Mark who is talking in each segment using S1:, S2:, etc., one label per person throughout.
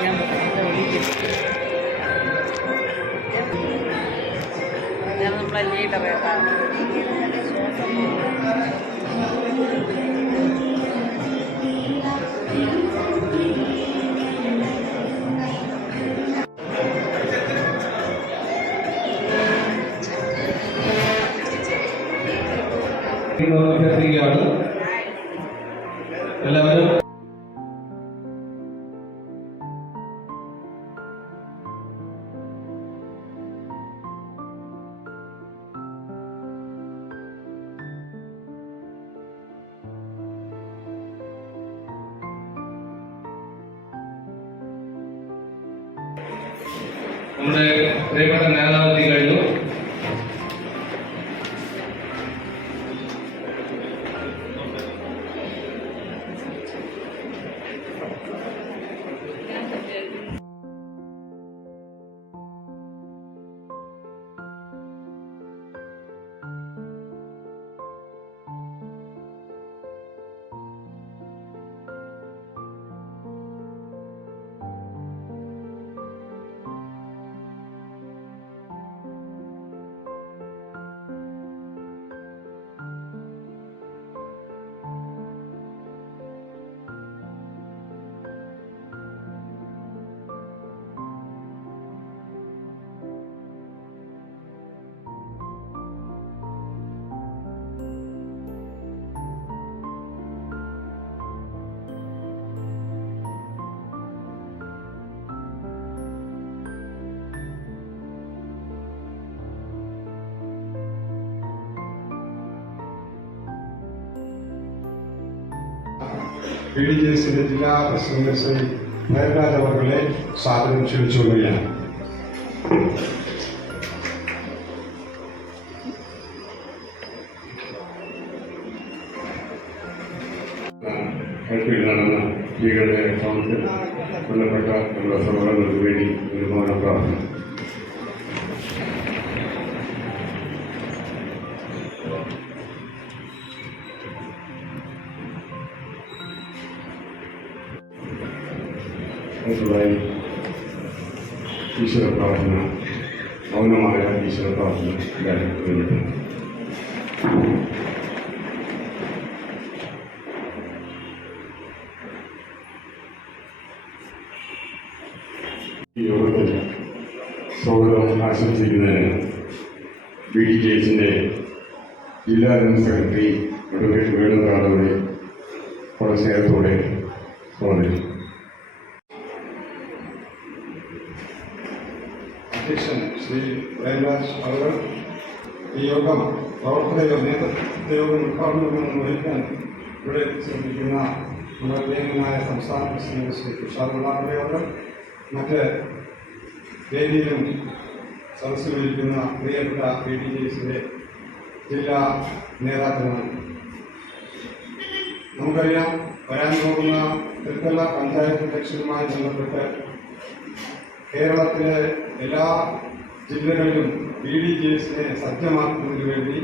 S1: ഞാൻ പറയാം വിളിക്കും ഞാൻ നമ്മളെ ലീഡർ ഏതാ
S2: അഭ്യർത്ഥിക്കുകയാണ് നമ്മുടെ പ്രിയപ്പെട്ട നേതാവ് എത്തി കഴിഞ്ഞു
S3: പി ഡി ജെ എസിന്റെ ജില്ലാ പ്രസിഡന്റ് ശ്രീ ഭയരാജ്
S4: അടുത്തതായി ഈശ്വര പ്രാർത്ഥന. മൗനമായ ഈശ്വര പ്രാർത്ഥന കഴിഞ്ഞിട്ടുണ്ട് ഈ യോഗത്തിൽ സ്വാഗതം ആശംസിക്കുന്നതിന് ബി ഡി ജെ എസിന്റെ ജില്ലാ ജനറൽ സെക്രട്ടറി അഡ്വക്കേറ്റ് വേണുകാടോടെ വളരെ സ്നേഹത്തോടെ സ്വാഗതം
S3: അധ്യക്ഷൻ ശ്രീ പ്രേംരാജ് അവർ ഈ യോഗം പ്രവർത്തന യോഗ നേതൃത്വ യോഗം ഉദ്ഘാടനം വഹിക്കാൻ ഇവിടെ ശ്രമിക്കുന്ന നമ്മുടെ പ്രിയങ്കനായ സംസ്ഥാന പ്രസിഡന്റ് ശ്രീ തുഷാർ അവർ മറ്റ് വേദിയിലും സദസ്സിലിരിക്കുന്ന പ്രിയപ്പെട്ട പി ഡി ജെ എസിന്റെ ജില്ലാ നേതാക്കളാണ് നമുക്കറിയാം വരാൻ പോകുന്ന തൃക്കല്ല പഞ്ചായത്ത് ഇലക്ഷനുമായി ബന്ധപ്പെട്ട് കേരളത്തിലെ എല്ലാ ജില്ലകളിലും ബി ഡി ജെ എസിനെ സജ്ജമാക്കുന്നതിന് വേണ്ടി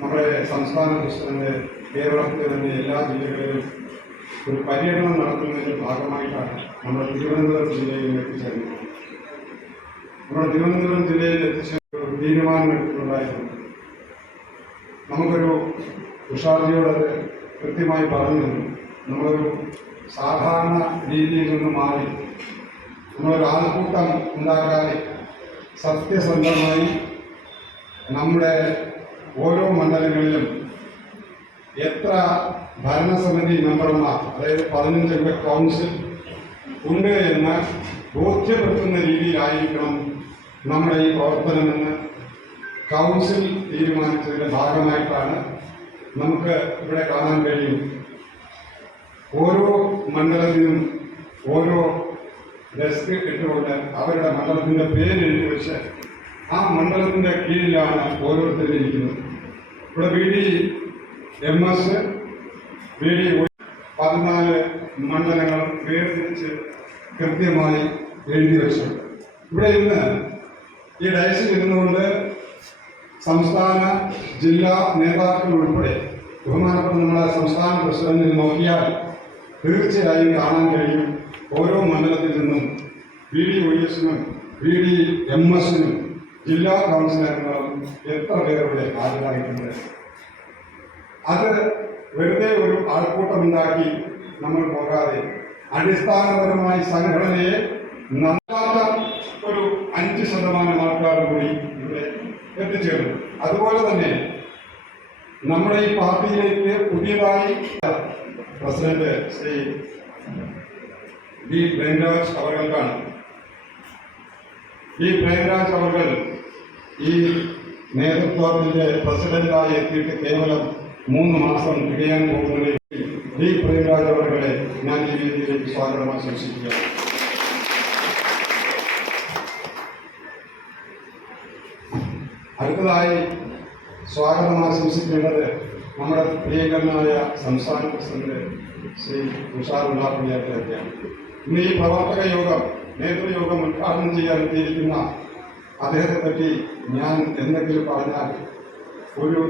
S3: നമ്മുടെ സംസ്ഥാന പ്രസിഡന്റ് കേരളത്തിലെ തന്നെ എല്ലാ ജില്ലകളിലും ഒരു പര്യടനം നടത്തുന്നതിന്റെ ഭാഗമായിട്ടാണ് നമ്മുടെ തിരുവനന്തപുരം ജില്ലയിൽ എത്തിച്ചേർന്നത്. നമ്മുടെ തിരുവനന്തപുരം ജില്ലയിൽ എത്തിച്ചേർന്ന ഒരു തീരുമാനമെടുത്തിട്ടുണ്ടായിരുന്നു നമുക്കൊരു തുഷാർജിയോട് അത് കൃത്യമായി പറഞ്ഞു നമ്മളൊരു സാധാരണ രീതിയിൽ നിന്ന് മാറി നമ്മളൊരു ആൾക്കൂട്ടം ഉണ്ടാക്കാതെ സത്യസന്ധമായി നമ്മുടെ ഓരോ മണ്ഡലങ്ങളിലും എത്ര ഭരണസമിതി മെമ്പർമാർ അതായത് പതിനഞ്ചംഗ കൗൺസിൽ ഉണ്ട് എന്ന് ബോധ്യപ്പെടുത്തുന്ന രീതിയിലായിരിക്കണം നമ്മുടെ ഈ പ്രവർത്തനമെന്ന് കൗൺസിൽ തീരുമാനിച്ചതിന്റെ ഭാഗമായിട്ടാണ് നമുക്ക് ഇവിടെ കാണാൻ കഴിയും. ഓരോ മണ്ഡലത്തിനും ഓരോ ഡെസ്ക് ഇട്ടുകൊണ്ട് അവരുടെ മണ്ഡലത്തിന്റെ പേര് എഴുതി വെച്ച് ആ മണ്ഡലത്തിന്റെ കീഴിലാണ് ഓരോരുത്തരും ഇരിക്കുന്നത്. ഇവിടെ B D M S B D പതിനാല് മണ്ഡലങ്ങൾ വേർതിരിച്ച് കൃത്യമായി എഴുതി വെച്ചു. ഇവിടെ ഇന്ന് ഈ ഡയസിൽ ഇരുന്നുകൊണ്ട് സംസ്ഥാന ജില്ലാ നേതാക്കൾ ഉൾപ്പെടെ ബഹുമാനപ്പെട്ട നമ്മുടെ സംസ്ഥാന പ്രസിഡന്റിൽ നോക്കിയാൽ തീർച്ചയായും കാണാൻ കഴിയും. ഓരോ മണ്ഡലത്തിൽ നിന്നും ബി ഡി ഒ എസിനും ബി ഡി എം എസിനും ജില്ലാ കൗൺസിലർമാരും എത്ര പേരുടെ ഹാജരായിട്ടുണ്ട് അത് വെറുതെ ഒരു ആൾക്കൂട്ടമുണ്ടാക്കി നമ്മൾ പോകാതെ അടിസ്ഥാനപരമായി സംഘടനയെ നന്നാത്ത ഒരു അഞ്ച് ശതമാനം ആൾക്കാർ കൂടി ഇവിടെ എത്തിച്ചേർന്നു. അതുപോലെ തന്നെ നമ്മുടെ ഈ പാർട്ടിയിലേക്ക് പുതിയതായി പ്രസിഡന്റ് ശ്രീ ബി പ്രേംരാജ് അവർക്കാണ്. ഈ പ്രേംരാജ് അവർ ഈ നേതൃത്വത്തിന്റെ പ്രസിഡന്റായി എത്തിയിട്ട് കേവലം മൂന്ന് മാസം തികയാൻ പോകുന്നതിൽ ഡി പ്രേംരാജ് അവരുടെ ഞാൻ ഈ വേദിയിലേക്ക് സ്വാഗതം ആശംസിക്കുകയാണ് അടുത്തതായി സ്വാഗതം ആശംസിക്കേണ്ടത് നമ്മുടെ പ്രിയങ്കരനായ സംസ്ഥാന പ്രസിഡന്റ് ശ്രീ തുഷാർ ഉള്ളാപ്പള്ളിയാക്കിയാണ് ഇന്ന് ഈ പ്രവർത്തക യോഗം നേതൃയോഗം ഉദ്ഘാടനം ചെയ്യാൻ എത്തിയിരിക്കുന്ന അദ്ദേഹത്തെ പറ്റി ഞാൻ എന്തെങ്കിലും പറഞ്ഞാൽ ഒരു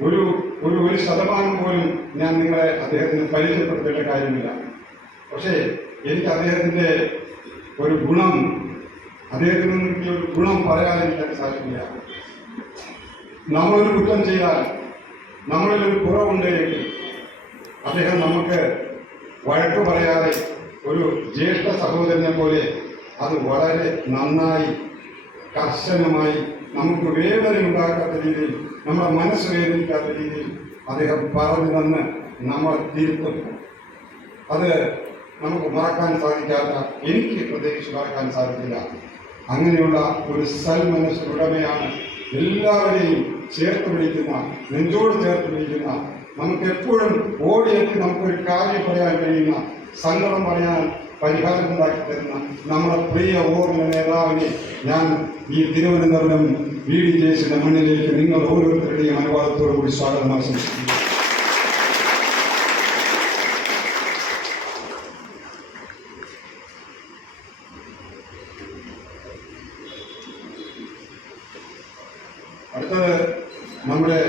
S3: ഒരു ഒരു ഒരു ശതമാനം പോലും ഞാൻ നിങ്ങളെ അദ്ദേഹത്തിന് പരിചയപ്പെടുത്തേണ്ട കാര്യമില്ല. പക്ഷേ എനിക്ക് അദ്ദേഹത്തിന്റെ ഒരു ഗുണം അദ്ദേഹത്തിന് നിന്ന് കിട്ടിയ ഒരു ഗുണം പറയാതിരിക്കാൻ സാധിക്കില്ല. നമ്മളൊരു കുറ്റം ചെയ്താൽ നമ്മളിൽ ഒരു കുറവുണ്ട് അദ്ദേഹം നമുക്ക് വഴക്ക് പറയാതെ ഒരു ജ്യേഷ്ഠ സഹോദരനെ പോലെ അത് വളരെ നന്നായി കർശനമായി നമുക്ക് വേദന ഉണ്ടാക്കാത്ത രീതിയിൽ നമ്മുടെ മനസ്സ് വേദനിക്കാത്ത രീതിയിൽ അദ്ദേഹം പറഞ്ഞു തന്ന് നമ്മൾ തിരുത്തും അത് നമുക്ക് മറക്കാൻ സാധിക്കാത്ത എനിക്ക് പ്രത്യേകിച്ച് മറക്കാൻ സാധിക്കില്ല. അങ്ങനെയുള്ള ഒരു സൽമനസ് ഉടമയാണ് എല്ലാവരെയും ചേർത്ത് പിടിക്കുന്ന നെഞ്ചോട് ചേർത്ത് പിടിക്കുന്ന നമുക്ക് എപ്പോഴും ഓടിയെത്തി നമുക്കൊരു കാര്യം പറയാൻ കഴിയുന്ന സങ്കടം പറയാൻ പരിഹാരം ഉണ്ടാക്കി തരുന്ന നമ്മുടെ പ്രിയ ഓർമ്മ നേതാവിനെ ഞാൻ ഈ തിരുവനന്തപുരം ബി ഡി ജയസിന്റെ മണ്ണിലേക്ക് നിങ്ങൾ ഓരോരുത്തരുടെയും അനുവാദത്തോടു കൂടി സ്വാഗതം ആശംസിക്കുന്നു അടുത്തത് നമ്മുടെ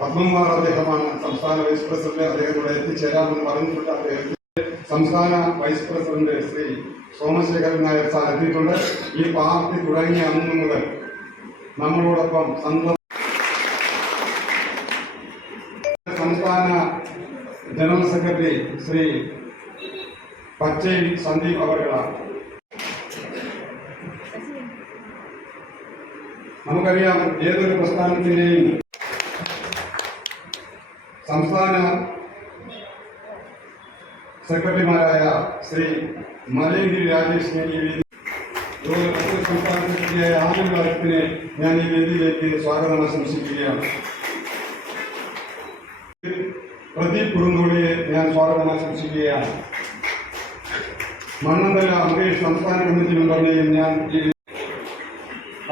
S3: പത്മകുമാർ അദ്ദേഹമാണ് സംസ്ഥാന വൈസ് പ്രസിഡന്റ്. അദ്ദേഹത്തോടെ എത്തിച്ചേരാമെന്ന് പറഞ്ഞിട്ടുണ്ട് അദ്ദേഹം സംസ്ഥാന vice president Shri Somasekharan Nair sir എത്തിയിട്ടുണ്ട്. ഈ പാർട്ടി തുടങ്ങിയ അന്ന് നമ്മളോടൊപ്പം സംസ്ഥാന ജനറൽ സെക്രട്ടറി ശ്രീ പച്ചയിൽ സന്ദീപ് അവർകളാണ് നമുക്കറിയാം ഏതൊരു പ്രസ്ഥാനത്തിന്റെയും സംസ്ഥാന സെക്രട്ടറിമാരായ ശ്രീ മലയഗിരി രാജേഷിനെ ഈ വേദി സംസ്ഥാന സെക്രട്ടറിയായ ആനന്ദ് വാരത്തിനെ ഞാൻ ഈ വേദിയിലേക്ക് സ്വാഗതം ആശംസിക്കുകയാണ്. പ്രദീപ് കുറുന്തോളിയെ ഞാൻ സ്വാഗതം ആശംസിക്കുകയാണ്. മണ്ണന്തല മുകേഷ് സംസ്ഥാന കമ്മിറ്റി മെമ്പറിനെയും ഞാൻ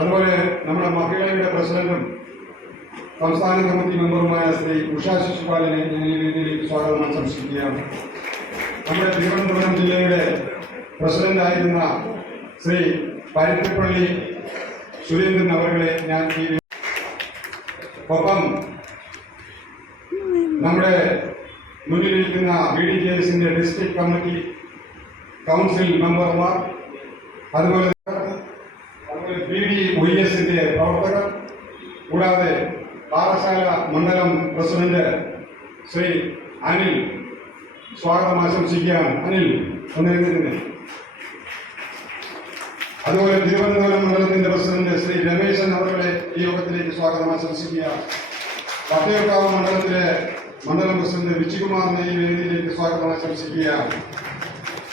S3: അതുപോലെ നമ്മുടെ മഹിളയുടെ പ്രസിഡന്റും സംസ്ഥാന കമ്മിറ്റി മെമ്പറുമായ ശ്രീ ഉഷ ശിശുപാലിനെ ഞാൻ ഈ വേദിയിലേക്ക് സ്വാഗതം ആശംസിക്കുകയാണ്. നമ്മുടെ തിരുവനന്തപുരം ജില്ലയുടെ പ്രസിഡന്റായിരുന്ന ശ്രീ പരുത്തിപ്പള്ളി സുരേന്ദ്രൻ അവരുടെ ഞാൻ ഒപ്പം നമ്മുടെ മുന്നിലിരിക്കുന്ന ബി ഡി ജെ എസിന്റെ ഡിസ്ട്രിക്ട് കമ്മിറ്റി കൗൺസിൽ മെമ്പർമാർ അതുപോലെ അതുപോലെ ബി ഡി ഒയ് എസിന്റെ പ്രവർത്തകർ കൂടാതെ പാറശാല മണ്ഡലം പ്രസിഡന്റ് ശ്രീ അനിൽ സ്വാഗതം ആശംസിക്കുകയാണ്. അനിൽ ഒന്ന് അതുപോലെ തിരുവനന്തപുരം മണ്ഡലത്തിന്റെ പ്രസിഡന്റ് ശ്രീ രമേശൻ അവരുടെ ഈ യോഗത്തിലേക്ക് സ്വാഗതം ആശംസിക്കുക പട്ടയക്കാവ് മണ്ഡലത്തിലെ മണ്ഡലം പ്രസിഡന്റ് വിജികുമാറിനെ ഈ വേദിയിലേക്ക് സ്വാഗതം ആശംസിക്കുക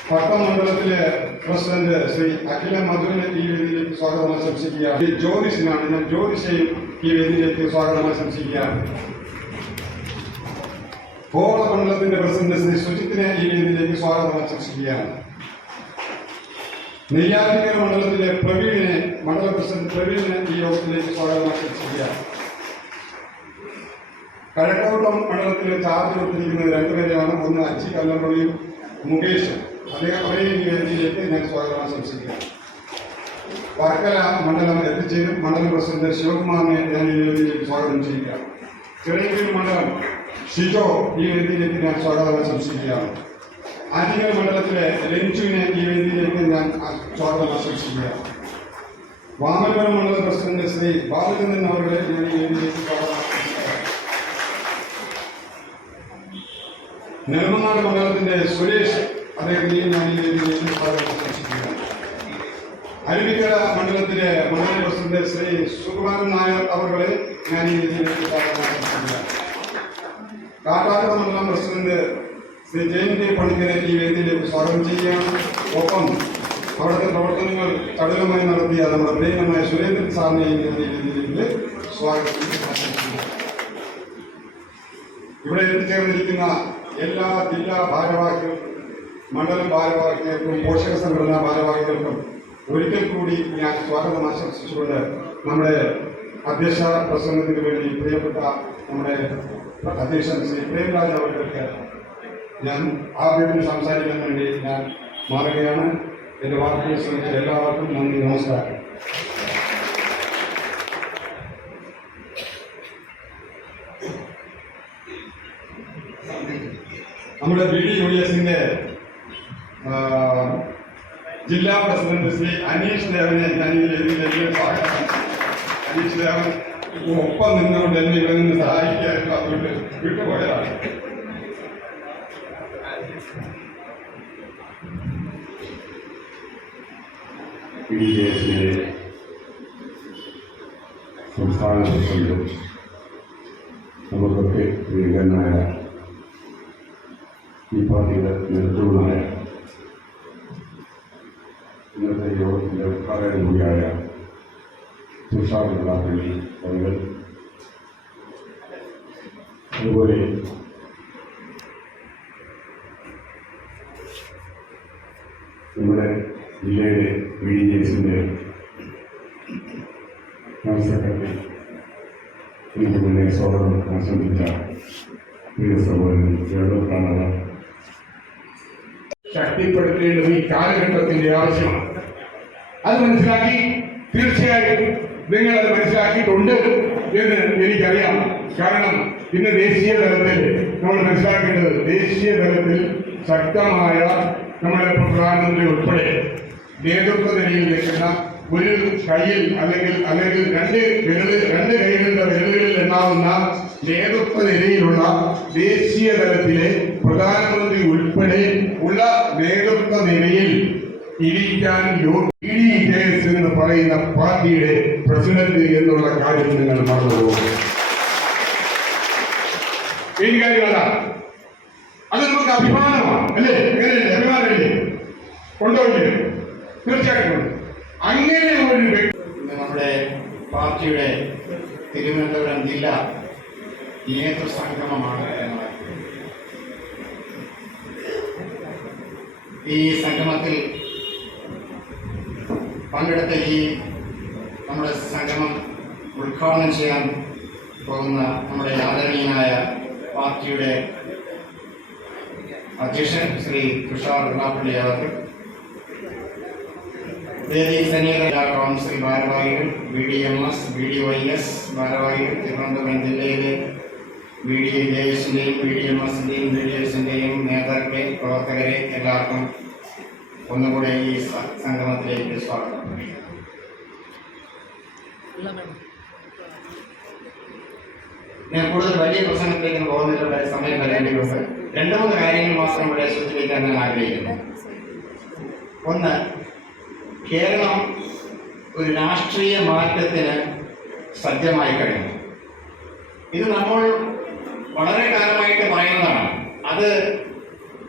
S3: പട്ടം മണ്ഡലത്തിലെ പ്രസിഡന്റ് ശ്രീ അഖില മധുരനെ ഈ വേദിയിലേക്ക് സ്വാഗതം ആശംസിക്കുക ജ്യോതിഷിനാണ്. ഞാൻ ജ്യോതിഷയും ഈ വേദിയിലേക്ക് സ്വാഗതം ആശംസിക്കുകയാണ്. കോവള മണ്ഡലത്തിന്റെ പ്രസിഡന്റ് ശ്രീ സുജിത്തിനെ ഈ വേദിയിലേക്ക് സ്വാഗതം ആശംസിക്കുകയാണ് നെയ്യാറ്റിക്കര മണ്ഡലത്തിലെ പ്രവീണിനെ മണ്ഡല പ്രസിഡന്റ് പ്രവീണിനെ ഈ യോഗത്തിലേക്ക് സ്വാഗതം ആശംസിക്കുകയാണ് കഴക്കൂട്ടം മണ്ഡലത്തിലെ ചാർജ് കൊടുത്തിരിക്കുന്നത് രണ്ടുപേരെയാണ് ഒന്ന് അച്ചി കല്ലമ്പള്ളിയും മുകേഷും. അദ്ദേഹം അവരെയും ഈ വേദിയിലേക്ക് ഞാൻ സ്വാഗതം ആശംസിക്കുകയാണ് വർക്കല മണ്ഡലം എത്തിച്ചേരും മണ്ഡലം പ്രസിഡന്റ് ശിവകുമാറിനെ ഞാൻ ഈ വേദിയിലേക്ക് സ്വാഗതം ചെയ്യുകയാണ്. ചെറിയ മണ്ഡലം ഷിജോ ഈ വേദിയിലേക്ക് ഞാൻ സ്വാഗതം ആശംസിക്കുകയാണ്. ആറ്റിങ്ങൽ മണ്ഡലത്തിലെ രഞ്ജുവിനെ ഈ വേദിയിലേക്ക് ഞാൻ സ്വാഗതം ആശംസിക്കുകയാണ്. വാമനപുരം മണ്ഡല പ്രസിഡന്റ് ശ്രീ ബാലചന്ദ്രൻ അവരുടെ ഞാൻ ഈ വേദിയിലേക്ക് സ്വാഗതം നെടുമങ്ങാട് മണ്ഡലത്തിന്റെ സുരേഷ് അദ്ദേഹത്തെയും ഞാൻ ഈ വേദിയിലേക്ക് സ്വാഗതം ആശംസിക്കുകയാണ്. അരുവിക്കര മണ്ഡലത്തിലെ മണ്ഡലം പ്രസിഡന്റ് ശ്രീ സുകുമാരൻ നായർ അവരുടെ ഞാൻ ഈ വേദിയിലേക്ക് സ്വാഗതം ആശംസിക്കുകയാണ്. കാട്ടാക്കട മണ്ഡലം പ്രസിഡന്റ് ശ്രീ ജയൻ കെ പണിക്കരെ ഈ വേദിയിൽ സ്വാഗതം ചെയ്യുകയാണ്. ഒപ്പം അവിടുത്തെ പ്രവർത്തനങ്ങൾ കഠിനമായി നടത്തിയ നമ്മുടെ പ്രിയങ്കരനായ സുരേന്ദ്രൻ സാറിനെ ഈ വേദിയിലേക്ക് സ്വാഗതം ഇവിടെ എത്തിച്ചേർന്നിരിക്കുന്ന എല്ലാ ജില്ലാ ഭാരവാഹികൾക്കും മണ്ഡലം ഭാരവാഹികൾക്കും പോഷക സംഘടനാ ഭാരവാഹികൾക്കും ഒരിക്കൽ കൂടി ഞാൻ സ്വാഗതം ആശംസിച്ചുകൊണ്ട് നമ്മുടെ അധ്യക്ഷ പ്രസംഗത്തിന് വേണ്ടി പ്രിയപ്പെട്ട നമ്മുടെ അധ്യക്ഷൻ ശ്രീ പ്രേംരാജ് അവർക്ക് ഞാൻ ആദ്യത്തിന് സംസാരിക്കാൻ വേണ്ടി ഞാൻ മാറുകയാണ്. എന്റെ വാർത്തയെ ശ്രമിച്ച എല്ലാവർക്കും നന്ദി നമസ്കാരം. നമ്മുടെ ബി ഡി യു എസിന്റെ ജില്ലാ പ്രസിഡന്റ് ശ്രീ അനീഷ് ദേവനെ ഞാൻ വേദിയിലേക്ക് സ്വാഗതം. അനീഷ് ഒപ്പം നിന്നുകൊണ്ട് എന്നെ ഇവിടെ നിന്ന് സഹായിക്കാനും അതുകൊണ്ട് വിട്ടുപോയതാണ്.
S4: സംസ്ഥാന പ്രസിഡന്റും നമുക്കൊക്കെ പ്രിയങ്കരനായ ഈ പാർട്ടിയുടെ നേതൃത്വമായ ഇന്നത്തെ യോഗത്തിന്റെ ഉദ്ഘാടനം കൂടിയായ തുഷാർ പള്ളി പള്ളികൾ അതുപോലെ നമ്മുടെ ജില്ലയിലെ ബി ഡി എസിന്റെ സെക്രട്ടറി എനിക്ക് മുന്നേ സ്വാഗതം ആശംസിച്ച പ്രിയ സഹോദരൻ വേണൂർക്കാണവർ ശക്തിപ്പെടുത്തേണ്ടത് ഈ കാലഘട്ടത്തിന്റെ ആവശ്യമാണ്. അത് മനസ്സിലാക്കി തീർച്ചയായും നിങ്ങൾ അത് മനസ്സിലാക്കിയിട്ടുണ്ട് എന്ന് എനിക്കറിയാം. കാരണം ഇന്ന് ദേശീയ തലത്തിൽ നമ്മൾ മനസ്സിലാക്കേണ്ടത് ദേശീയ തലത്തിൽ ശക്തമായ നമ്മുടെ പ്രധാനമന്ത്രി ഉൾപ്പെടെ നേതൃത്വ നിലയിൽ നിൽക്കുന്ന ഒരു കയ്യിൽ അല്ലെങ്കിൽ അല്ലെങ്കിൽ രണ്ട് വിരൽ രണ്ട് കൈകളുടെ വിരലുകളിൽ എണ്ണാവുന്ന നേതൃത്വ നിലയിലുള്ള ദേശീയ തലത്തിലെ പ്രധാനമന്ത്രി ഉൾപ്പെടെ ഉള്ള നേതൃത്വ നിലയിൽ ഡി എന്ന് പറയുന്ന പാർട്ടിയുടെ പ്രസിഡന്റ് എന്നുള്ള കാര്യം നിങ്ങൾ മറന്നുപോകും. അത് നമുക്ക് അഭിമാനമാണ്. അല്ലേ? എങ്ങനെയല്ലേ അഭിമാനമല്ലേ? കൊണ്ടുപോയില്ലേ തീർച്ചയായിട്ടും. അങ്ങനെ ഒരു
S5: നമ്മുടെ പാർട്ടിയുടെ തിരുവനന്തപുരം ജില്ല നേതൃസംഗമമാണ് എന്ന് ഈ സംഗമത്തിൽ പങ്കെടുത്ത ഈ നമ്മുടെ സംഗമം ഉദ്ഘാടനം ചെയ്യാൻ പോകുന്ന നമ്മുടെ ആദരണീയനായ പാർട്ടിയുടെ അധ്യക്ഷൻ ശ്രീ തുഷാർ വെള്ളാപ്പള്ളി അവർക്ക് വേദി സന്നിഹിത കൗൺസിൽ ഭാരവാഹികൾ B D M S B D Y S ഭാരവാഹികൾ തിരുവനന്തപുരം ജില്ലയിലെ ബി ഡി എ എസിന്റെയും ബി ഡി എം എസിന്റെയും ബി ഡി എസിന്റെയും നേതാക്കളെ പ്രവർത്തകരെ എല്ലാവർക്കും ഒന്നുകൂടെ ഈ സംഗമത്തിലേക്ക് സ്വാഗതം. ഞാൻ കൂടുതൽ വലിയ പ്രസംഗത്തിലേക്ക് പോകുന്നില്ല വളരെ സമയം വരേണ്ടി ദിവസം രണ്ട് മൂന്ന് കാര്യങ്ങൾ മാത്രം ഇവിടെ സൂചിപ്പിക്കാൻ ഞാൻ ആഗ്രഹിക്കുന്നു. ഒന്ന് കേരളം ഒരു രാഷ്ട്രീയ മാറ്റത്തിന് സജ്ജമായി കഴിഞ്ഞു. ഇത് നമ്മൾ വളരെ കാലമായിട്ട് പറയുന്നതാണ്. അത്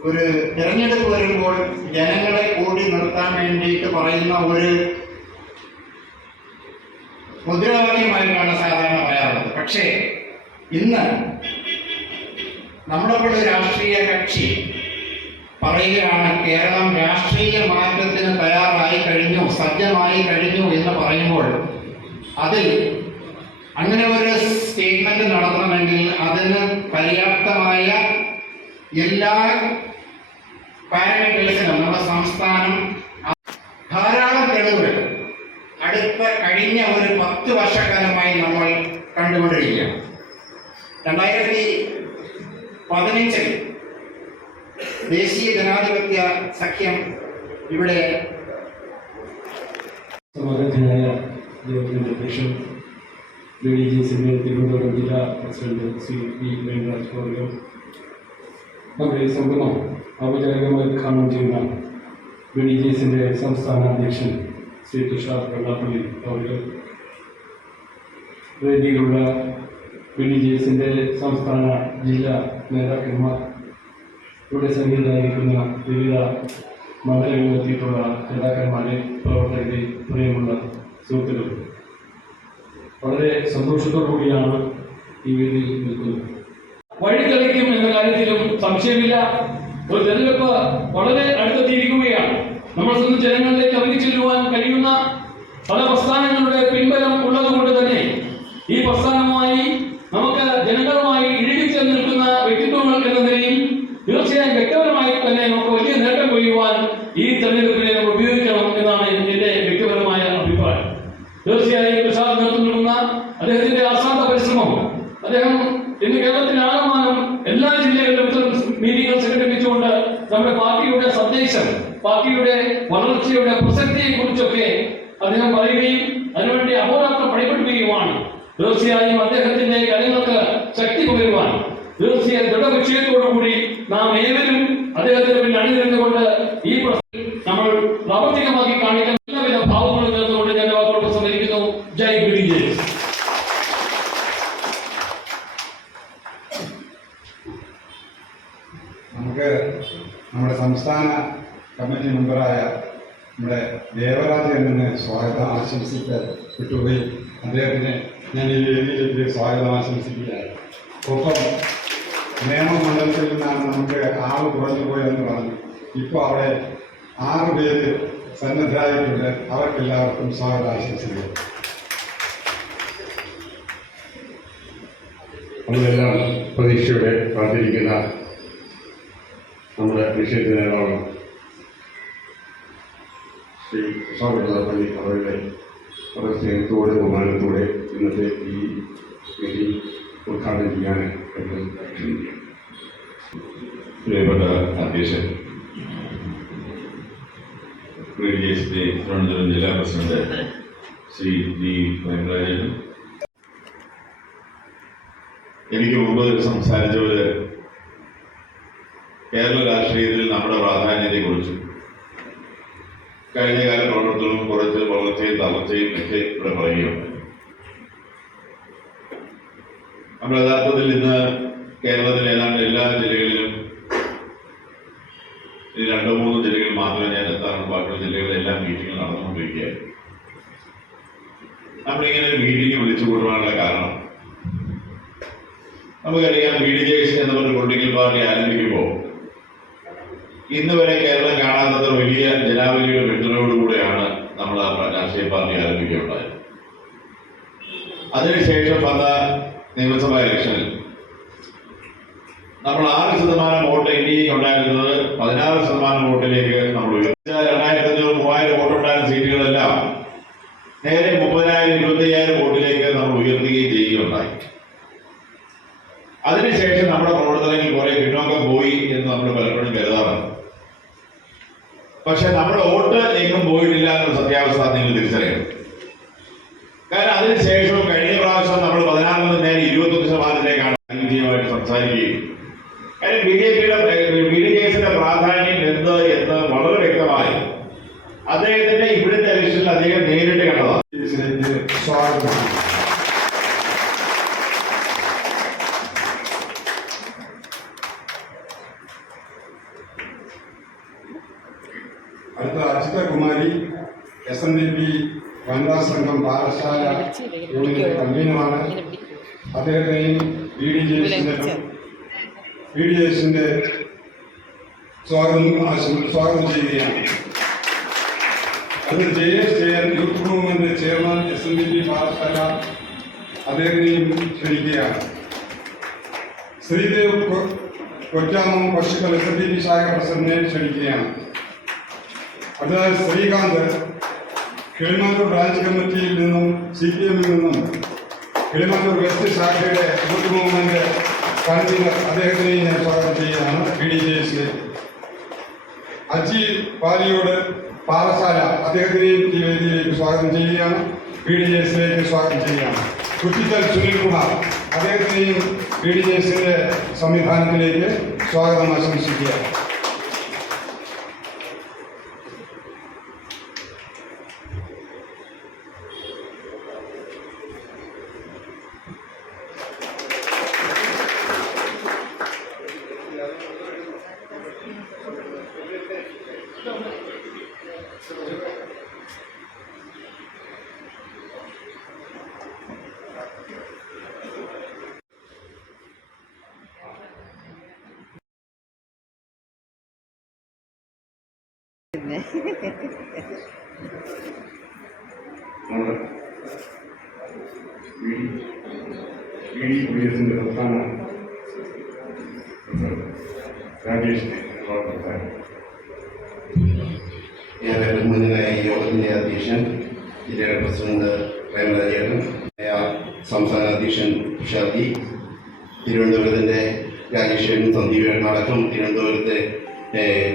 S5: ഒരു തിരഞ്ഞെടുപ്പ് വരുമ്പോൾ ജനങ്ങളെ കൂടി നിർത്താൻ വേണ്ടിയിട്ട് പറയുന്ന ഒരു മുദ്രാവാക്യമായിട്ടാണ് സാധാരണ പറയാറുള്ളത്. പക്ഷേ ഇന്ന് നമ്മുടെ നമ്മളെപ്പോഴും രാഷ്ട്രീയ കക്ഷി പറയുകയാണ് കേരളം രാഷ്ട്രീയ മാറ്റത്തിന് തയ്യാറായി കഴിഞ്ഞു സജ്ജമായി കഴിഞ്ഞു എന്ന് പറയുമ്പോൾ അതിൽ അങ്ങനെ ഒരു സ്റ്റേറ്റ്മെന്റ് നടത്തണമെങ്കിൽ അതിന് പര്യാപ്തമായ എല്ലാ പാരാമീറ്റേഴ്സിനും നമ്മുടെ സംസ്ഥാനം ധാരാളം തെളിവുകൾ അടുത്ത കഴിഞ്ഞ ഒരു പത്ത് വർഷക്കാലമായി നമ്മൾ കണ്ടുകൊണ്ടിരിക്കുകയാണ്. രണ്ടായിരത്തി പതിനഞ്ചിൽ ദേശീയ ജനാധിപത്യ സഖ്യം ഇവിടെ
S6: സമാഗതനായ ദൈവത്തിന്റെ അധ്യക്ഷൻ ബി ഡി ജി സിന്റെ തിരുവനന്തപുരം ജില്ലാ president C V Venaraj Gaurav ഈ സംഗമം ഔപചാരികമായി ഉദ്ഘാടനം ചെയ്യുന്ന ബി ഡി ജെ എസിന്റെ സംസ്ഥാന അധ്യക്ഷൻ ശ്രീ തുഷാർ വെള്ളാപ്പള്ളി അവർക്ക് വേദിയിലുള്ള ബി ഡി ജെ എസിന്റെ സംസ്ഥാന ജില്ലാ നേതാക്കന്മാർ ഇവിടെ സന്നിഹിതരായിരിക്കുന്ന വിവിധ മണ്ഡലങ്ങളിലെത്തിയിട്ടുള്ള നേതാക്കന്മാരെ പ്രവർത്തകരെ പ്രിയമുള്ള സുഹൃത്തുക്കൾ വളരെ സന്തോഷത്തോടു കൂടിയാണ് ഈ വേദിയിൽ നിൽക്കുന്നത്. വഴിതെളിക്കും എന്ന കാര്യത്തിലും സംശയമില്ല. ഒരു തെരഞ്ഞെടുപ്പ് വളരെ അടുത്തെത്തിയിരിക്കുകയാണ്. നമ്മൾ സ്വന്തം ജനങ്ങളിലേക്ക് ഇറങ്ങി ചെല്ലുവാൻ കഴിയുന്ന പല പ്രസ്ഥാനങ്ങളുടെ പിൻബലം ഉള്ളതുകൊണ്ട് തന്നെ ഈ പ്രസ്ഥാനമായി നമുക്ക് ജനങ്ങളുമായി ഇഴുകിച്ചെന്ന് നിൽക്കുന്ന വ്യക്തിത്വങ്ങൾ എന്ന തീർച്ചയായും വ്യക്തിപരമായി തന്നെ നമുക്ക് വലിയ നേട്ടം കൊയ്യുവാൻ ഈ തെരഞ്ഞെടുപ്പിനെ നമ്മൾ ഉപയോഗിക്കണം എന്നാണ് എന്റെ വ്യക്തിപരമായ അഭിപ്രായം തീർച്ചയായും പ്രസാദ് നേതൃത്വം നൽകുന്ന അദ്ദേഹത്തിന്റെ അസാധ പരിശ്രമം അദ്ദേഹം ഇന്ന് കേരളത്തിലാകമാനം എല്ലാ ജില്ലകളിലും ഇത്തരം മീറ്റിംഗുകൾ സംഘടിപ്പിച്ചുകൊണ്ട് നമ്മുടെ പാർട്ടിയുടെ സന്ദേശം പാർട്ടിയുടെ വളർച്ചയുടെ പ്രസക്തിയെ കുറിച്ചൊക്കെ അദ്ദേഹം പറയുകയും അതിനുവേണ്ടി അഹോരാത്രം പണിപ്പെടുകയുമാണ് തീർച്ചയായും അദ്ദേഹത്തിന്റെ കാര്യങ്ങൾക്ക് ശക്തി പകരുവാൻ തീർച്ചയായും ദൃഢനിശ്ചയത്തോടുകൂടി നാം ഏവരും അദ്ദേഹത്തിന് പിന്നിൽ അണിനിരുന്നുകൊണ്ട് ഈ പ്രശ്നം നമ്മൾ പ്രാവർത്തികമാക്കി കാണിക്കാൻ എല്ലാവിധ ഭാവങ്ങളും നേർന്നുകൊണ്ട് ഞാൻ വാക്കോട് സംസാരിക്കുന്നു ജയ് ബി ജയ്
S3: നമുക്ക് നമ്മുടെ സംസ്ഥാന കമ്മിറ്റി മെമ്പറായ നമ്മുടെ ദേവരാജ് എന്നെ സ്വാഗതം ആശംസിച്ച് വിട്ടുപോയി അദ്ദേഹത്തിന് ഞാൻ ഈ വേദിയിലേക്ക് സ്വാഗതം ആശംസിക്കുകയാണ്. ഒപ്പം നിയമമണ്ഡലത്തിൽ നിന്നാണ് നമുക്ക് ആൾ കുറഞ്ഞു പോയെന്ന് പറഞ്ഞു. ഇപ്പോൾ അവിടെ ആറ് പേര് സന്നദ്ധരായിട്ടുണ്ട്. അവർക്കെല്ലാവർക്കും സ്വാഗതം ആശംസിക്കുന്നു.
S7: നമ്മളെല്ലാം പ്രതീക്ഷയോടെ കാത്തിരിക്കുന്ന നമ്മുടെ വിഷയത്തിന് നേതാവ് ശ്രീ പ്രസാദ് അവരുടെ വളരെ സ്നേഹത്തോടെ ബഹുമാനത്തോടെ ഇന്നത്തെ ഈ മീറ്റിംഗ് ഉദ്ഘാടനം ചെയ്യാൻ
S8: പ്രിയപ്പെട്ട അധ്യക്ഷൻ പി തിരുവനന്തപുരം ജില്ലാ പ്രസിഡന്റ് ശ്രീ ഡി വെങ്കടരാജൻ എനിക്ക് മുമ്പ് സംസാരിച്ചവര് കേരള രാഷ്ട്രീയത്തിൽ നമ്മുടെ പ്രാധാന്യത്തെ പ്രാധാന്യത്തെക്കുറിച്ചും. കഴിഞ്ഞ കാല പ്രവർത്തനവും കുറച്ച് വളർച്ചയും തളർച്ചയും ഒക്കെ ഇവിടെ പറയുകയുണ്ട് നമ്മൾ യഥാർത്ഥത്തിൽ ഇന്ന് കേരളത്തിലെ ഏതാണ്ട് എല്ലാ ജില്ലകളിലും ഇനി രണ്ടോ മൂന്നോ ജില്ലകൾ മാത്രമേ ഞാൻ എത്താറുള്ളൂ. ബാക്കിയുള്ള ജില്ലകളിലെല്ലാം മീറ്റിംഗ് നടന്നുകൊണ്ടിരിക്കുകയാണ്. നമ്മളിങ്ങനെ ഒരു മീറ്റിംഗ് വിളിച്ചു കൂടുവാനുള്ള കാരണം. നമുക്കറിയാം ബി ഡി ജെ എസ് പറഞ്ഞ പൊളിറ്റിക്കൽ പാർട്ടി ആരംഭിക്കുമ്പോൾ ഇന്ന് വരെ കേരളം കാണാത്തത്ര വലിയ ജനാവലിയുടെ പിന്തുണയോടുകൂടെയാണ് നമ്മൾ ആ രാഷ്ട്രീയ പാർട്ടി ആരംഭിക്കുകയുണ്ടായത്. അതിനുശേഷം വന്ന നിയമസഭാ ഇലക്ഷനിൽ നമ്മൾ ആറ് ശതമാനം വോട്ട് ഇന്ത്യയിൽ ഉണ്ടായിരുന്നത് പതിനാറ് ശതമാനം വോട്ടിലേക്ക് നമ്മൾ രണ്ടായിരത്തി അഞ്ഞൂറ് മൂവായിരം വോട്ടുണ്ടായിരുന്ന സീറ്റുകളെല്ലാം നേരെ മുപ്പതിനായിരം ഇരുപത്തയ്യായിരം വോട്ടിലേക്ക് നമ്മൾ ഉയർത്തുകയും ചെയ്യുകയുണ്ടായി. അതിനുശേഷം നമ്മുടെ പ്രവർത്തനങ്ങൾ കുറെ പിന്നോക്കം പോയി എന്ന് നമ്മൾ പലപ്പോഴും കരുതാറുണ്ട് പക്ഷെ നമ്മുടെ വോട്ട് എങ്ങും പോയിട്ടില്ല എന്നുള്ള സത്യാവസ്ഥ നിങ്ങൾ തിരിച്ചറിയണം കാരണം അതിനുശേഷം കഴിഞ്ഞ പ്രാവശ്യം നമ്മൾ പതിനാറിൽ നേരെ ഇരുപത്തൊന്ന് ശതമാനത്തിലേക്കാണ് വിജയമായിട്ട് സംസാരിക്കുകയും കാര്യം ബി ജെ പിയുടെ ബി ഡി ജെ എസിന്റെ പ്രാധാന്യം എന്ത് എന്ന് വളരെ വ്യക്തമായി അദ്ദേഹത്തിന്റെ ഇവിടുത്തെ ഇലക്ഷനിൽ അദ്ദേഹം നേരിട്ട് കണ്ടതാണ്
S3: ഇതിലേക്ക് സ്വാഗതം അടുത്ത Ajitha Kumari S N D P വനിതാ സംഘം പാഠശാല യൂണിയൻ കൺവീനറാണ് അദ്ദേഹത്തെയും ബി ഡി എസിന്റെ സ്വാഗതം സ്വാഗതം ചെയ്യുകയാണ്. അത് J S Jayan youth movement chairman S N D P പാഠശാല അദ്ദേഹത്തെയും ക്ഷണിക്കുകയാണ്. ശ്രീദേവ് കൊച്ചാമം കൊറ്റാമം പശുക്കൾ എസ് എൻ ഡി പി ശാഖ പ്രസിഡന്റിനെ ക്ഷണിക്കുകയാണ്. അത് ശ്രീകാന്ത് കിളിമാനൂർ ബ്രാഞ്ച് കമ്മിറ്റിയിൽ നിന്നും സി പി എമ്മിൽ നിന്നും കിളിമാനൂർ വെസ്റ്റ് ശാഖയുടെ യൂത്ത് മൂവ്മെന്റ് കൺവീനർ അദ്ദേഹത്തിനെയും ഞാൻ സ്വാഗതം ചെയ്യുകയാണ്. ബി ഡി ജെ എസിലെ അജി പാലിയോട് പാറശാല അദ്ദേഹത്തിനെയും ഈ വേദിയിലേക്ക് സ്വാഗതം ചെയ്യുകയാണ്. ബി ഡി ജെ എസിലേക്ക് സ്വാഗതം ചെയ്യുകയാണ്. കുറ്റിക്കൽ സുനിൽകുമാർ അദ്ദേഹത്തിനെയും ബി ഡി ജെ എസിന്റെ സംവിധാനത്തിലേക്ക് സ്വാഗതം ആശംസിക്കുകയാണ്
S1: പിന്നെ
S7: നമ്മുടെ വി വി ഡി പി എസിന്റെ സംസ്ഥാന പ്രസിഡന്റ് രാജേഷിനെ സ്വാഗതം
S9: ഏറെ ബഹുമാനായ ഈ യോഗത്തിന്റെ അധ്യക്ഷൻ ജില്ലയുടെ പ്രസിഡന്റ് പ്രേമരാജേട്ടൻ സംസ്ഥാന അധ്യക്ഷൻ ഷാജി തിരുവനന്തപുരത്തിന്റെ രാജേഷേട്ടൻ സന്ദീപേട്ടൻ അടക്കം തിരുവനന്തപുരത്തെ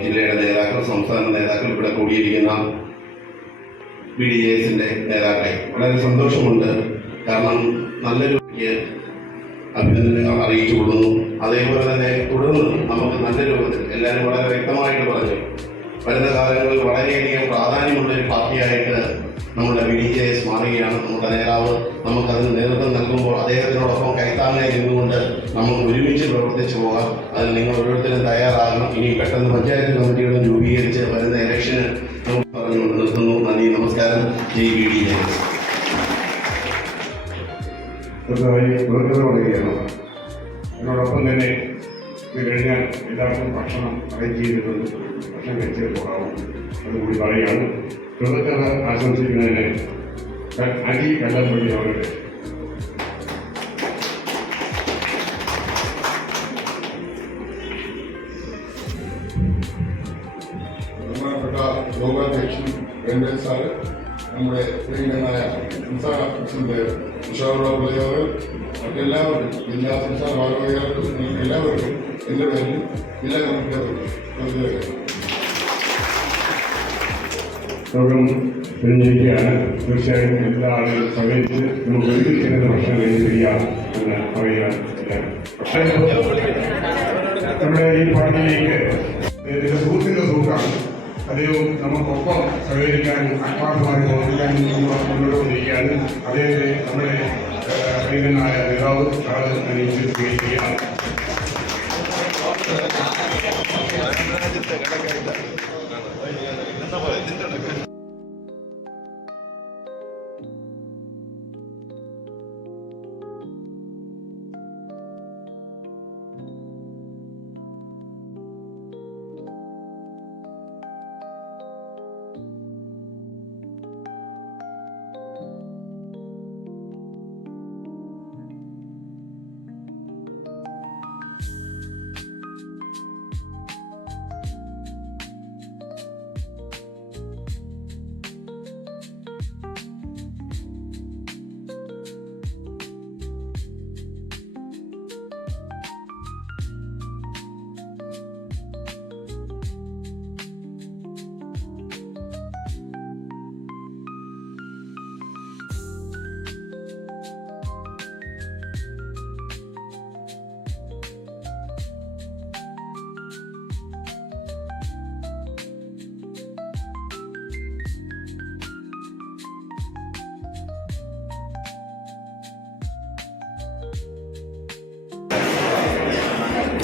S9: ജില്ലയുടെ നേതാക്കൾ സംസ്ഥാന നേതാക്കൾ ഇവിടെ കൂടിയിരിക്കുന്ന ബി ഡി ജെ എസിന്റെ നേതാക്കളെ വളരെ സന്തോഷമുണ്ട്. കാരണം നല്ലൊരു അഭിനന്ദനങ്ങൾ അറിയിച്ചു കൊടുക്കുന്നു അതേപോലെ തന്നെ തുടർന്ന് നമുക്ക് നല്ല രൂപത്തിൽ എല്ലാവരും വളരെ വ്യക്തമായിട്ട് പറഞ്ഞു. വരുന്ന കാലങ്ങളിൽ വളരെയധികം പ്രാധാന്യമുള്ള ഒരു പാർട്ടിയായിട്ട് നമ്മുടെ വി ഡി ജെ എസ് മാറുകയാണ് നമ്മുടെ നേതാവ് നമുക്കതിന് നേതൃത്വം നൽകുമ്പോൾ അദ്ദേഹത്തിനോടൊപ്പം കൈത്താങ്ങായി നിന്നുകൊണ്ട് നമുക്ക് ഒരുമിച്ച് പ്രവർത്തിച്ചു പോകാം. അതിന് നിങ്ങൾ ഓരോരുത്തരും തയ്യാറാകണം. ഇനി പെട്ടെന്ന് പഞ്ചായത്ത് കമ്മിറ്റികളും രൂപീകരിച്ച് വരുന്ന ഇലക്ഷന് നമുക്ക് പറഞ്ഞുകൊണ്ട് നിർത്തുന്നു. നന്ദി നമസ്കാരം. ജയ് വി ഡി ജെ എസ്
S7: എന്നോടൊപ്പം തന്നെ കഴിഞ്ഞാൽ എല്ലാവർക്കും ഭക്ഷണം അറേഞ്ച് ചെയ്തിട്ടുണ്ട്. ഭക്ഷണം കഴിച്ചേ പോകാവും. അതുകൂടി പറയുകയാണ്. കൃതജ്ഞത ആശംസിക്കുന്നതിന് അരി കല്ലപ്പള്ളി അവരുടെ
S3: ബഹുമാനപ്പെട്ട ലോകാധ്യക്ഷൻ രമേശ് സാറ് നമ്മുടെ പ്രിയങ്കരനായ സംസ്ഥാന വിശ്വാസ അവർ മറ്റെല്ലാവർക്കും ജില്ലാ സംസ്ഥാന ഭാരവാഹികൾക്കും എല്ലാവർക്കും പേരിലും ജില്ലാ കമ്മിറ്റി
S7: രോഗം പിരിഞ്ഞിരിക്കുകയാണ് തീർച്ചയായും എല്ലാ ആളുകളും സഹകരിച്ച് നമുക്ക് ഒരുമിച്ച് തന്നെ ഭക്ഷണം കഴിച്ച് ചെയ്യാം എന്ന് പറയുകയാണ് നമ്മുടെ ഈ പാർട്ടിയിലേക്ക് സുഹൃത്തിന്റെ സുഹൃത്താണ്. അദ്ദേഹം നമുക്കൊപ്പം സഹകരിക്കാനും ആത്മാർത്ഥമായി പ്രവർത്തിക്കാനും മുന്നോട്ട് കൊണ്ടിരിക്കുകയാണ് അദ്ദേഹത്തെ നമ്മുടെ പ്രിയനായ നേതാവ് അത് അണിയിച്ച് கணக்காயிட்டார்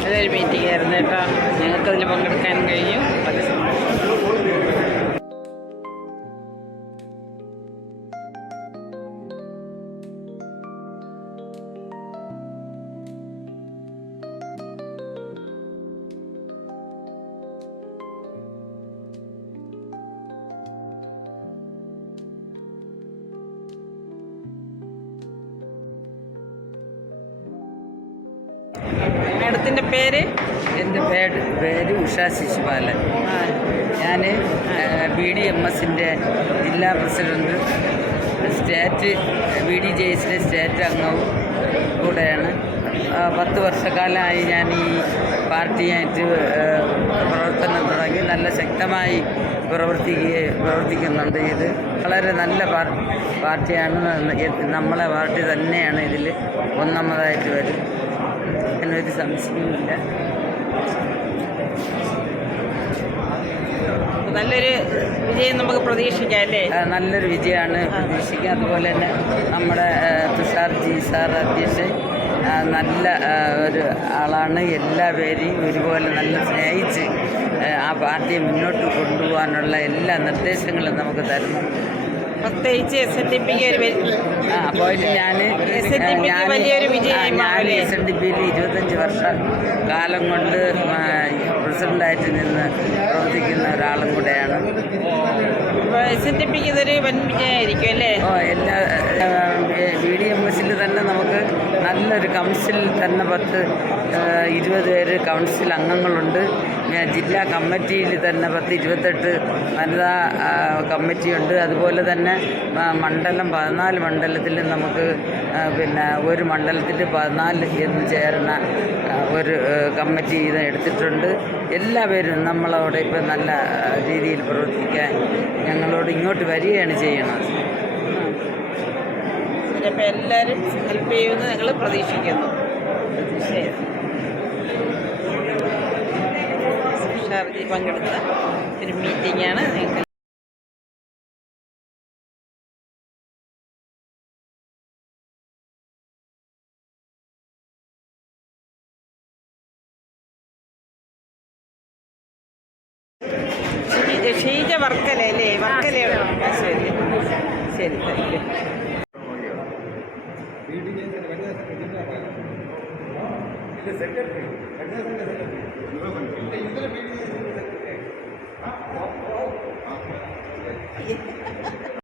S1: അതൊരു മീറ്റിംഗ് ആയിരുന്നു കേട്ടോ. ഞങ്ങൾക്കതിൽ പങ്കെടുക്കാൻ കഴിഞ്ഞു. അദ്ദേഹത്തിന്റെ പേര്?
S10: എന്റെ പേര് പേര് ഉഷ ശിശുപാലൻ. ഞാൻ ബി ഡി എം എസിന്റെ ജില്ലാ പ്രസിഡന്റ് സ്റ്റേറ്റ് ബി ഡി ജെ എസിലെ സ്റ്റേറ്റ് അംഗവും കൂടെയാണ്. പത്ത് വർഷക്കാലമായി ഞാൻ ഈ പാർട്ടിയായിട്ട് പ്രവർത്തനം തുടങ്ങി. നല്ല ശക്തമായി പ്രവർത്തിക്കുകയും പ്രവർത്തിക്കുന്നുണ്ട് ഇത്. വളരെ നല്ല പാർ പാർട്ടിയാണ്. നമ്മളെ പാർട്ടി തന്നെയാണ് ഇതിൽ ഒന്നാമതായിട്ട് വരും. എന്നൊരു സംശയമില്ല
S1: നല്ലൊരു വിജയം നമുക്ക് പ്രതീക്ഷിക്കാം അല്ലേ?
S10: നല്ലൊരു വിജയമാണ് പ്രതീക്ഷിക്കുക. അതുപോലെ തന്നെ നമ്മുടെ തുഷാർ ജി സാർ അധ്യക്ഷൻ നല്ല ഒരു ആളാണ്. എല്ലാ പേരെയും ഒരുപോലെ നല്ല സ്നേഹിച്ച് ആ, ആ പാർട്ടിയെ മുന്നോട്ട് കൊണ്ടുപോകാനുള്ള എല്ലാ നിർദ്ദേശങ്ങളും നമുക്ക് തരുന്നു
S1: പ്രത്യേകിച്ച് എസ് എൻ ഡി പിക്ക് ഒരു
S10: പോയിട്ട് ഞാൻ
S1: SNDP ക്ക് വലിയൊരു വിജയമായി
S10: ഞാൻ
S1: മാറില്ലേ?
S10: എസ് എൻ ഡി പിയിൽ ഇരുപത്തഞ്ച് വർഷ കാലം കൊണ്ട് പ്രസിഡന്റായിട്ട് പ്രസിഡന്റായിട്ട് നിന്ന് പ്രവർത്തിക്കുന്ന ഒരാളും കൂടെയാണ്
S1: എസ് എൻ ഡി പിക്ക് ഇതൊരു വൻ വിജയമായിരിക്കും അല്ലേ
S10: ഓ എല്ലാ ബി ഡി എം എസിൽ തന്നെ നമുക്ക് നല്ലൊരു കൗൺസിൽ തന്നെ പത്ത് ഇരുപത് പേര് കൗൺസിൽ അംഗങ്ങളുണ്ട്. ജില്ലാ കമ്മിറ്റിയിൽ തന്നെ പത്ത് ഇരുപത്തെട്ട് വനിതാ കമ്മിറ്റിയുണ്ട്. അതുപോലെ തന്നെ മണ്ഡലം പതിനാല് മണ്ഡലത്തിൽ നമുക്ക് പിന്നെ ഒരു മണ്ഡലത്തിൽ പതിനാല് എന്ന് ചേരുന്ന ഒരു കമ്മിറ്റി ഇത് എടുത്തിട്ടുണ്ട്. എല്ലാവരും നമ്മളവിടെ ഇപ്പം നല്ല രീതിയിൽ പ്രവർത്തിക്കാൻ ഞങ്ങളോട് ഇങ്ങോട്ട് വരികയാണ് ചെയ്യണത്.
S1: അപ്പോൾ എല്ലാവരും ഹെൽപ്പ് ചെയ്യുമെന്ന് ഞങ്ങൾ പ്രതീക്ഷിക്കുന്നു. ഷാർജി പങ്കെടുത്ത ഒരു മീറ്റിംഗാണ് നിങ്ങൾക്ക് ಇದು ಸೆಕೆಂಡ್ ಪೀಳಿಗೆ ಕನ್ಯಾಸಂಗ ಸೆಕೆಂಡ್ ಪೀಳಿಗೆ ಇದರ
S3: ಪೀಳಿಗೆ